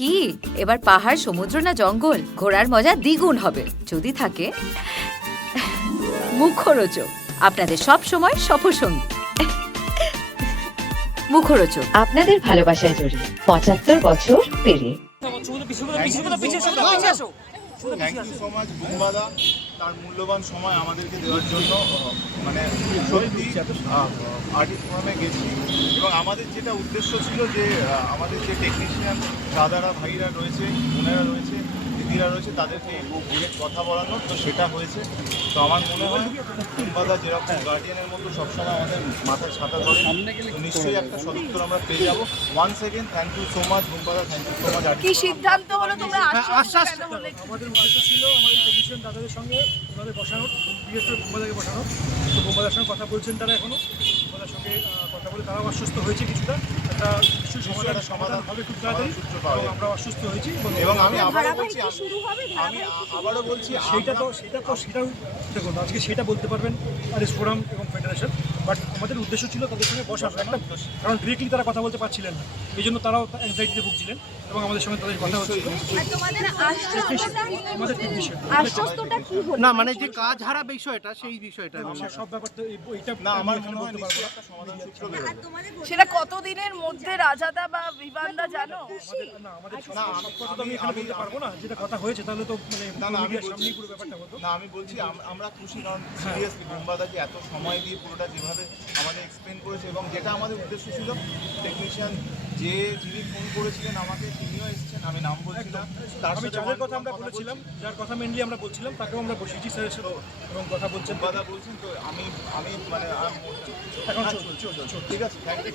কি এবার পাহাড়, সমুদ্র না জঙ্গল? ঘোরার মজা দ্বিগুণ হবে যদি থাকে মুখরোচক, আপনাদের সব সময় সফরসঙ্গী। মুখরোচক আপনাদের ভালোবাসায় জড়িয়ে 75 বছর পেরিয়ে। থ্যাংক ইউ সো মাচ বুম্বাদা, তার মূল্যবান সময় আমাদেরকে দেওয়ার জন্য। মানে সত্যি আর্টিস্ট ফোরামে গেছি এবং আমাদের যেটা উদ্দেশ্য ছিল যে আমাদের যে টেকনিশিয়ান দাদারা ভাইরা রয়েছে, বোনেরা রয়েছে, দিদিরা রয়েছে, তাদেরকে ডিরেক্ট কথা বলানো, তো সেটা হয়েছে। তো আমার মনে হয় বুম্বাদা যেরকম গার্ডিয়ানের মতো সবসময় আমাদের মাথায় ছাতা ধরে, নিশ্চয়ই একটা সদুত্তর আমরা পেয়ে যাবো। One second thank you so much বুম্বাদা, থ্যাংক ইউ সো মাচ। কি সিদ্ধান্ত হলো তোমরা আশ্বাস কেন হলে? আমাদের উদ্দেশ্য ছিল আমাদের টেকনিশিয়ান দাদাদের সঙ্গে ওনাদের বসানোর, বিশেষ করে বোম্বাদাকে বসানোর। তো বোম্বাদার সঙ্গে কথা বলছেন তারা এখনও, বোম্বাদার সঙ্গে কথা বলে তারাও আশ্বস্ত হয়েছে কিছুটা, একটা নিশ্চয়ই সমাধান হবে খুব তাড়াতাড়ি, এবং আমরা আশ্বস্ত হয়েছি। এবং আমি আবারও বলছি, আমি আবারও বলছি, সেটাও দেখুন আজকে সেটা বলতে পারবেন আর্টিস্ট ফোরাম এবং ফেডারেশন, বাট আমাদের উদ্দেশ্য ছিল তাদের সঙ্গে বসার একটা, কারণ ডিরেক্টলি তারা কথা বলতে পারছিলেন না, এই জন্য তারাও অ্যাংজাইটিতে ভুগছিলেন এবং আমাদের সঙ্গে তাদের কথা হচ্ছিল। তোমাদের আমাদের টেকনিশিয়ান আশ্বস্তটা কি হলো? না মানে যে কাজ হারা বিষয়টা, সেই বিষয়টা সব ব্যাপারটা এইটা না আমার এখানে মনে হয় বলতে পারবো নিশ্চয়ই না। একটা সমাধান সূত্র বেরোবে। সেটা কতদিনের মধ্যে রাজাদা বা বিবানদা জানো? না আমাদের না, সব কথা তো আমি এখানে বলতে পারবো না, যেটা কথা হয়েছে তাহলে তো মানে না, আমি মিডিয়ার বলছি- সামনেই পুরো ব্যাপারটা হতো। না আমি বলছি আমরা খুশি, কারণ সিরিয়াসলি বুম্বাদাকে এত সময় দিয়ে পুরোটা যেভাবে আমাদের এক্সপ্লেন করেছে, এবং যেটা আমাদের উদ্দেশ্য ছিল, টেকনিশিয়ান যিনি ফোন করেছিলেন আমাকে, তিনিও এসেছেন, আমি নাম বলছি না, তার আমি সাথে যাদের কথা আমরা বলছি। বলেছিলাম, যার কথা মেনলি আমরা বলছিলাম, তাকেও আমরা বসিয়েছি স্যারের সাথে এবং কথা বলছেন। বুম্বাদা বলছেন, তো আমি মানে এখন চলছে, ঠিক আছে, থ্যাংক ইউ।